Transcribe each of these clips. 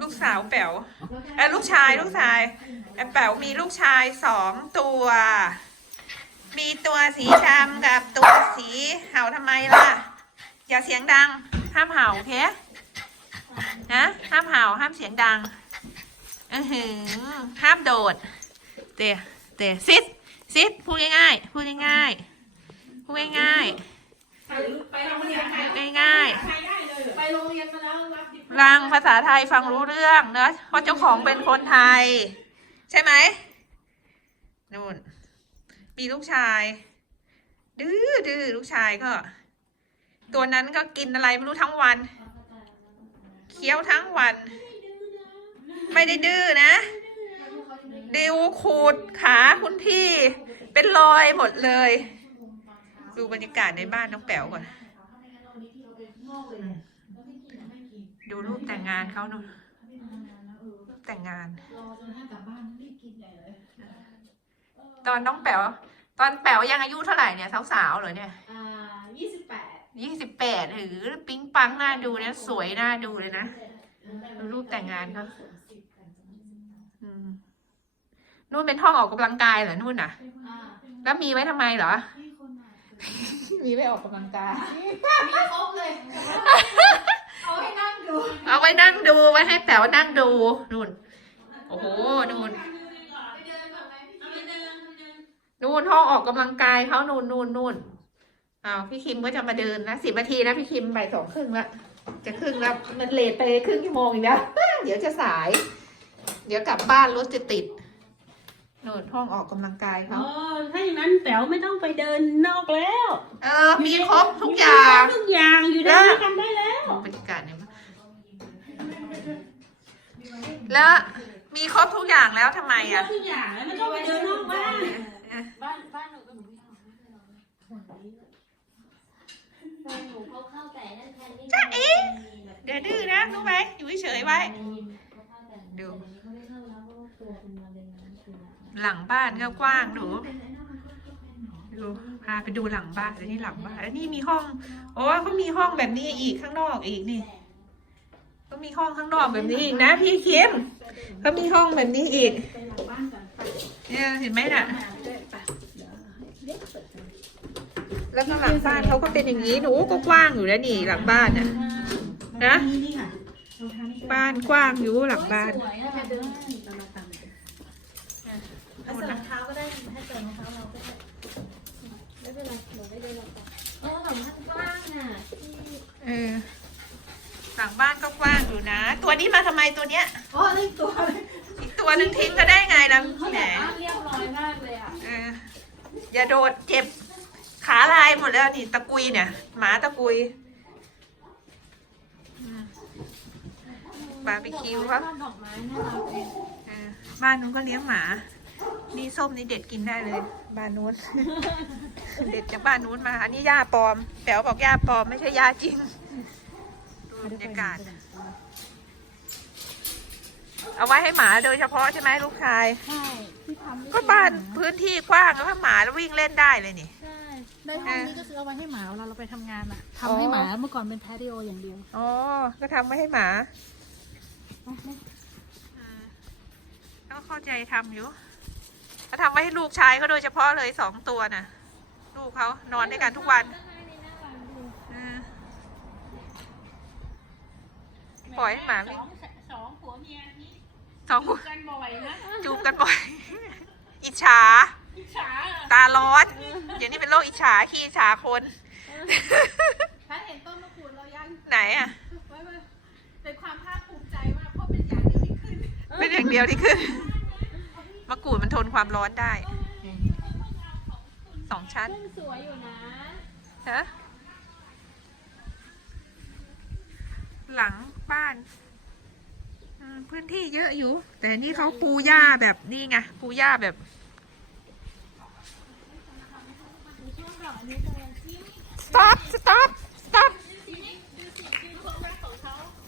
ลูกสาวแป๋วเอ้ยลูกชายลูกชายไอ้แป๋วมีลูกชายสองตัว มีตัวสีดำกับตัวสีเห่าทำไมล่ะ อย่าเสียงดัง ห้ามเห่าโอเคนะห้ามเห่าห้ามเสียงดังอือหือห้ามโดดเตะเตะซิดซิดพูดง่ายๆพูดง่ายๆพูดง่ายไปโรงเรียนใครๆ รังภาษาไทยฟังรู้เรื่องเนอะเพราะเจ้าของเป็นคนไทย ใช่ไหมนู่น มีลูกชาย ดื้อดื้อลูกชายก็ ตัวนั้นก็กินอะไรไม่รู้ทั้งวัน เคี้ยวทั้งวัน ไม่ได้ดื้อนะดิวขูดขาคุณพี่ เป็นรอยหมดเลย ดูบรรยากาศในบ้านน้องแป๋วก่อน ดูรูปแต่งงานเขาหนูรูปแต่งงาน รอจนท่านกลับบ้านรีบกินใหญ่เลยตอนน้องแป๋วตอนแป๋วยังอายุเท่าไหร่เนี่ยสาวๆเหรอเนี่ยอ่ายี่สิบแปดยี่สิบแปดหรือปิ๊งปังน่าดูเนี่ยสวยน่าดูเลยนะดูรูปแต่งงานเขาอืมนู่นเป็นห้องออกกำลังกายเหรอนู่นน่ะอ่าแล้วมีไว้ทำไมเหรอมีคนมามีไว้ออกกำลังกาย มีครบเลย เอาให้นั่ง ดูเอาไว้นั่งดูไว้ให้แป๋วนั่งดูนู่นโอ้โหนู่นไปเดินก่อนไหมพี่นู่นห้องออกกำลังกายเขานู่นนู่นนู่นอ้าวพี่คิมก็จะมาเดินนะสิบนาทีนะพี่คิมบ่ายสองครึ่งละจะครึ่งแล้วมันเลทไปครึ่งชั่วโมงอีกแล้วเดี๋ยวจะสาย เดี๋ยวกลับบ้านรถจะติดนู่นห้องออกกำลังกายอ๋เขาอถ้าอย่างนั้นแต๋วไม่ต้องไปเดินนอกแล้ว เออ มีครบทุกอย่าง ทุกอย่างอยู่ได้ด้วยกันได้แล้วดูบรรยากาศเนี่ยมั้ย แล้วมีครบทุกอย่างแล้วทำไมอะทุกอย่างแล้วไม่ต้องไปเดินนอกบ้านบ้านบ้านหนูก็หนูไม่เอาไม่เป็นไรห่วงนี้แฟนหนูเขาเข้าแต่นั่นแทนนี่จ๊ะเอ๋เดี๋ยวดื้อนะรู้ไหมอยู่เฉยๆไว้ดูเขาไม่เข้าแล้วเพราะว่าตัวคุณมาเป็นน้ำคือหลังบ้านก็กว้างดูดูพาไปดูหลังบ้านแล้วนี่หลังบ้านแล้วนี่มีห้องโอ้เขามีห้องแบบนี้อีกข้างนอกอีกนี่ ก็มีห้องข้างนอกแบบนี้อีกนะพี่คิมเขามีห้องแบบนี้อีก ไปหลังบ้านก่อนไปเนี่ยเห็นไหมน่ะ มาด้วยไปเดี๋ยวเด็กเปิดกันแล้วก็หลังบ้านเขาก็เป็นอย่างนี้หนูก็กว้างอยู่แล้วนี่หลังบ้านน่ะ นะนี่นี่ค่ะบ้านกว้างอยู่หลังบ้าน สวยอะเดินเรามาทำถ้าใส่รองเท้าก็ได้ถ้าใส่รองเท้าเราก็ได้ไม่เป็นไรหนูไม่ได้รองเท้าเออหลังบ้านกว้างอะที่ เออหลังบ้านก็กว้างอยู่ นะตัวนี้มาทำไมตัวเนี้ยอ๋อนี่ตัวอีกตัวหนึ่งทิ้งก็ได้ไงล่ะเขาแหมแบบว่าเรียบร้อยมากเลยอะเอออย่าโดดเจ็บขาลายหมดแล้วนี่ตะกุยเนี่ยหมาตะกุยอืมบาร์บีคิวครับ ดอกไม้น่ารักเลยเออบ้านนู้นก็เลี้ยงหมา นี่ส้มนี่เด็ดกินได้เลย บ้านนู้น เด็ดจากบ้านนู้นมา อันนี้หญ้าปลอมแป๋วบอกหญ้าปลอมไม่ใช่หญ้าจริง ดูบรรยากาศ เอาไว้ให้หมาโดยเฉพาะใช่ไหมลูกชาย ใช่ที่ทำก็บ้านพื้นที่กว้างแล้วถ้าหมาแล้ววิ่งเล่นได้เลยนี่ ใช่ในห้องนี้ก็ซื้อเอาไว้ให้หมาเวลาเราไปทำงานอะทำให้อ๋อหมาเมื่อก่อนเป็นแพทริโออย่างเดียวอ๋อ ก็ทำไว้ให้หมาอืมก็เข้าใจทำอยู่เขาทำไว้ให้ลูกชายเขาโดยเฉพาะเลยสองตัวน่ะ ลูกเขานอนด้วยกันทุกวันอืม ปล่อยให้หมาสวิ่องงสองผัวเมียนี้ สองจูบกันบ่อยนะจูบกันบ่อย อิจฉา อิจฉาอะตาร้อนเดี๋ยวนี้เป็นโรคอิจฉาขี้อิจฉาคน ถ้าเห็นต้นมะกรูดเรายังไหนอะไว้ไว้เป็นความภาคภูมิใจมากเพราะเป็นอย่างเดียวที่ขึ้นเป็นอย่างเดียวที่ขึ้นมะกรูดมันทนความร้อนได้สองชั้นต้นสวยอยู่นะฮะหลังบ้านอืม พื้นที่เยอะอยู่ แต่นี่เขาปูหญ้าแบบนี่ไงปูหญ้าแบบชอบดอกอันนี้จังเลยที่ stop stop stop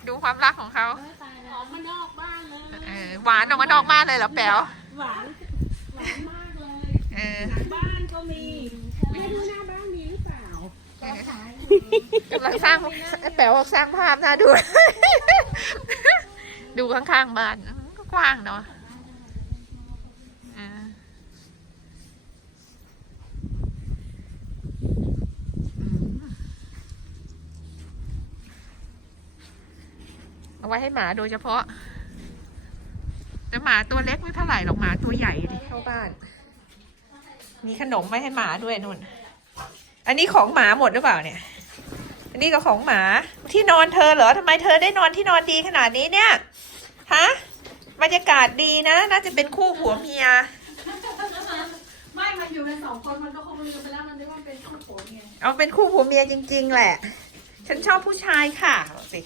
ดูความรักของเขาไม่ตายอแล้อวกมานอกบ้านเลยเออหวานออกมานอกมากเลยเหรอแป๋วหวานหวานมากเลยเออบ้านก็มีไม่รู้หน้าบ้านมีหรือเปล่าเออกำลังสร้างแป๋วบอกสร้างภาพน่าดู ดูข้างๆบ้านก็กว้างเนาะอ่อืมเอาไว้ให้หมาโดยเฉพาะ แต่หมาตัวเล็กไม่เท่าไหร่หรอกหมาตัวใหญ่ดิเข้าบ้าน มีขนมไว้ให้หมาด้วยนุ่น อันนี้ของหมาหมดหรือเปล่าเนี่ย อันนี้ก็ของหมาที่นอนเธอเหรอทำไมเธอได้นอนที่นอนดีขนาดนี้เนี่ย ฮะบรรยากาศดีนะ น่าจะเป็นคู่ผัวเมีย ไม่ มันอยู่ในสองคน มันก็คงลืมไปแล้ว มันนึกว่าเป็นคู่โผล่ไงเอาเป็นคู่ผัวเมียจริง ๆ แหละ ฉันชอบผู้ชายค่ะบอกสิ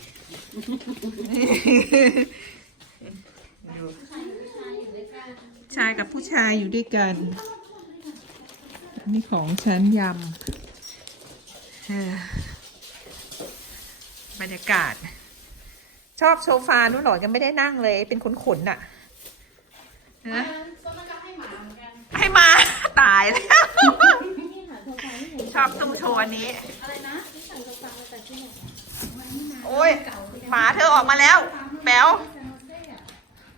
ดูชายกับผู้ชายอยู่ด้วยกันอันนี้ของฉันยำเอ่อบรรยากาศ ชอบโซฟานู้นหรอ ยังไม่ได้นั่งเลย เป็นขนๆน่ะนะก็มันก็ให้หมาเหมือนกันให้มาตายแล้วนี่หาโซฟาไม่เห็นชอบตู้โชว์อันนี้ อะไรนะที่สั่งโซฟามาจากที่ไหนโอ้ยหมาเธอออกมาแล้ว แป๋ว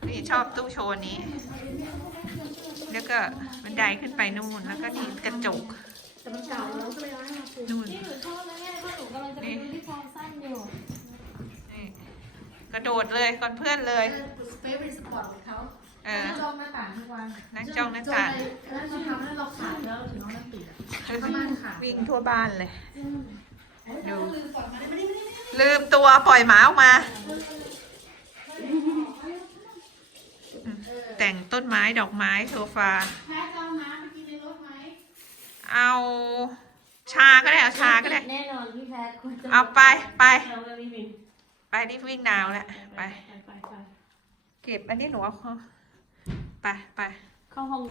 นี่ชอบตู้โชว์นี้ แล้วก็บันไดขึ้นไปนู่น แล้วก็นี่กระจกแต่มันเก่าแล้วก็เลยร้าน กระโดดเลยก่อนเพื่อนเลย สเปซเป็นสปอร์ตของเขาเออ จ้องหน้าต่างทุกวันนั่งจ้องหน้าต่าง แล้วมันทำให้เราขาดแล้วถึงน้องน้ำติดอะประมาณค่ะวิ่งทั่วบ้านเลย ดู ลืมก่อนมาได้ไม่ได้ไม่ได้ไม่ได้ลืมตัวปล่อยหมาออกมา แต่งต้นไม้ดอกไม้โซฟา แพ้จะเอาน้ำไปกินในรถไหมเอาชาก็ได้เอาชาก็ได้ แน่นอนพี่แพทย์ควรจะเอาไปไปเราไม่มีบิน ไปรีบวิ่งนาวแล้วไป ไปไปไปเก็บอันนี้หนูเอาเข้าไปไป เข้าห้อง